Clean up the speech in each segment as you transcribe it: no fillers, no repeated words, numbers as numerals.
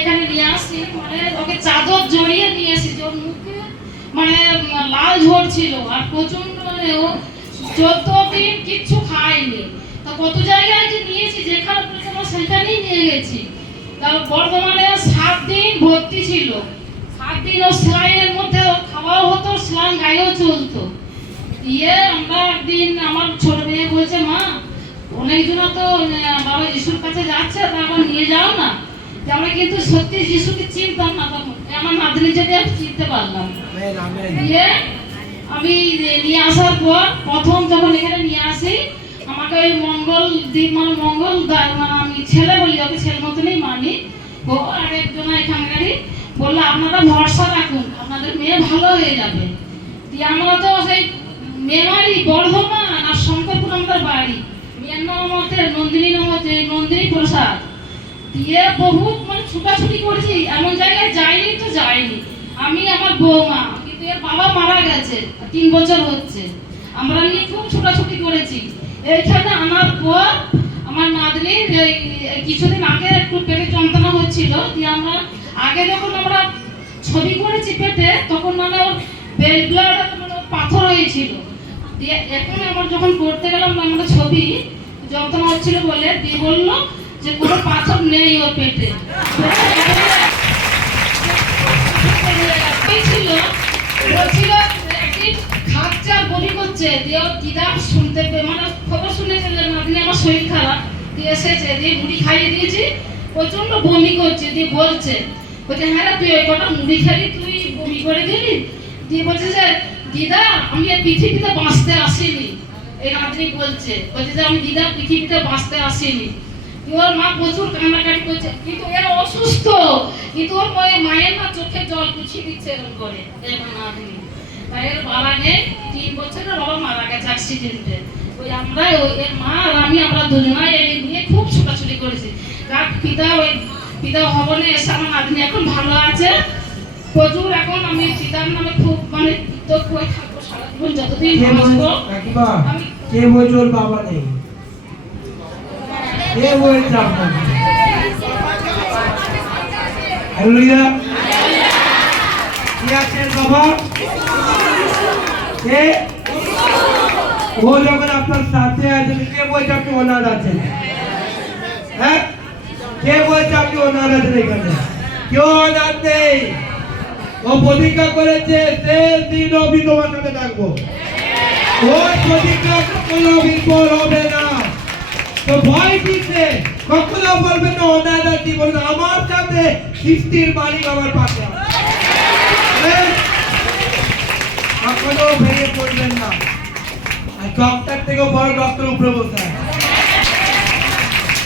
এখানে নিয়ে আসি, মানে ওকে চাদর জড়িয়ে নিয়ে এসেছি, ওর মুখে মানে লাল ঝরছিল আর প্রচন্ড, মানে ও 14 দিন কিচ্ছু খায়নি। তা কত জায়গায় যে নিয়েছি, যেখানে পর্যন্ত সেখানেই নিয়ে গেছি। তারপর বর্ধমানে 7 দিন ভর্তি ছিল, 7 দিন ও সেলাইনের মধ্যে খাওয়াও হতো, সেলাইন গায়েও চলতো। দিয়ে আমরা একদিন, আমার ছোট মেয়ে বলছে, মা অনেকজন তো বাবা যিশুর কাছে যাচ্ছে, তা আবার নিয়ে যাও না। আমরা কিন্তু সত্যি যিশুকে চিনতাম না তখন, আমার নাতনি যদি আমি চিনতে পারলাম। দিয়ে আমি নিয়ে আসার পর প্রথম যখন এখানে নিয়ে আসি, আমাকে ওই মঙ্গল দিন, মানে মঙ্গল, মানে আমি ছেলে বলি, ওকে ছেলে মতনই মানি, ও আর একজন এখানকারই বললো, আপনারা ভরসা রাখুন, আপনাদের মেয়ে ভালো হয়ে যাবে। দিয়ে আমরা তো সেই মেমারি, বর্ধমান আর শঙ্করপুর আমাদের বাড়ি, মেয়ের নাম আমাদের নন্দিনী প্রসাদ। দিয়ে বহুত মানে ছুটাছুটি করেছি, এমন জায়গায় যাইনি তো যাইনি। আমি আমার বৌমা, কিন্তু এর বাবা মারা গেছে, 3 বছর হচ্ছে। আমরা নিয়ে খুব ছুটাছুটি করেছি। এইখানে আনার পর আমার নাতনির কিছুদিন আগে একটু পেটে যন্ত্রণা হচ্ছিল। দিয়ে আমরা আগে যখন আমরা ছবি করেছি পেটে, তখন মানে ওর বেল ব্লাড, মানে পাথর হয়েছিল। দিয়ে এখন আমার যখন করতে গেলাম আমরা ছবি, যন্ত্রণা হচ্ছিল বলে দিয়ে বললো যে কোনো পাথর নেই ওর পেটে। ছিল একদিন খাচ্চা বলি করছে, দিয়ে ওর দিদা শুনতে মানে খবর শুনেছে যে নাতনি আমার শরীর খারাপ, দিয়ে এসেছে, দিয়ে মুড়ি খাইয়ে দিয়েছি, প্রচন্ড বমি করছে। দিয়ে বলছে হ্যাঁ তুই ওই কটা মুড়ি খালি তুই বমি করে দিলি। দিয়ে বলছে যে দিদা আমি এই পৃথিবীতে বাঁচতে আসিনি। এই নাতনি বলছে যে আমি দিদা পৃথিবীতে বাঁচতে আসিনি। ওর মা প্রচুর কান্নাকাটি করছে, কিন্তু এরা অসুস্থ, কিন্তু ওর মায়ের না চোখে জল পুছিয়ে দিচ্ছে এরকম করে। তাই এর বাবা নেই, 3 বছরের বাবা মারা গেছে অ্যাক্সিডেন্টে। ওই আমরা এর মা আর আমি, আমরা দুজনাই এই নিয়ে খুব ছোটাছুটি করেছি। তার পিতা ভবনে এসে আমার নাতনি এখন ভালো আছে প্রচুর। এখন আমি পিতার নামে খুব মানে কৃতজ্ঞ থাকবো সারা জীবন, যতদিন বাঁচবো। আমি কে বলছো ওর বাবা নেই? কে বলছে আপনাকে? হালেলুয়া। কে আছে বাবা? কে? ও যখন আপনার সাথে আছে, কে বলছে আপনি অনাথ আছেন? হ্যাঁ, কে বলছে আপনি অনাথ আছেন? এখানে কেউ অনাথ নেই। ও প্রতিজ্ঞা করেছে শেষ দিন অবধি তোমার সাথে থাকবো। ওই প্রতিজ্ঞা কখনো বিফল হবে না। তো ভয় কিসে? কখনো বলবেন না অনাথ আছি, বলবেন আমার সাথে সৃষ্টির মালিক আমার পাশে আছে। কখনো ভেঙে পড়বেন না। আর ডক্টর থেকেও বড় ডক্টর উপরে বসে আছে।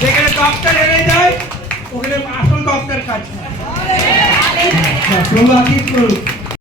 যেখানে ডক্টর হেরে যায়, ওখানে আসল ডক্টর কাছে। প্রভু আশীর্বাদ করুন।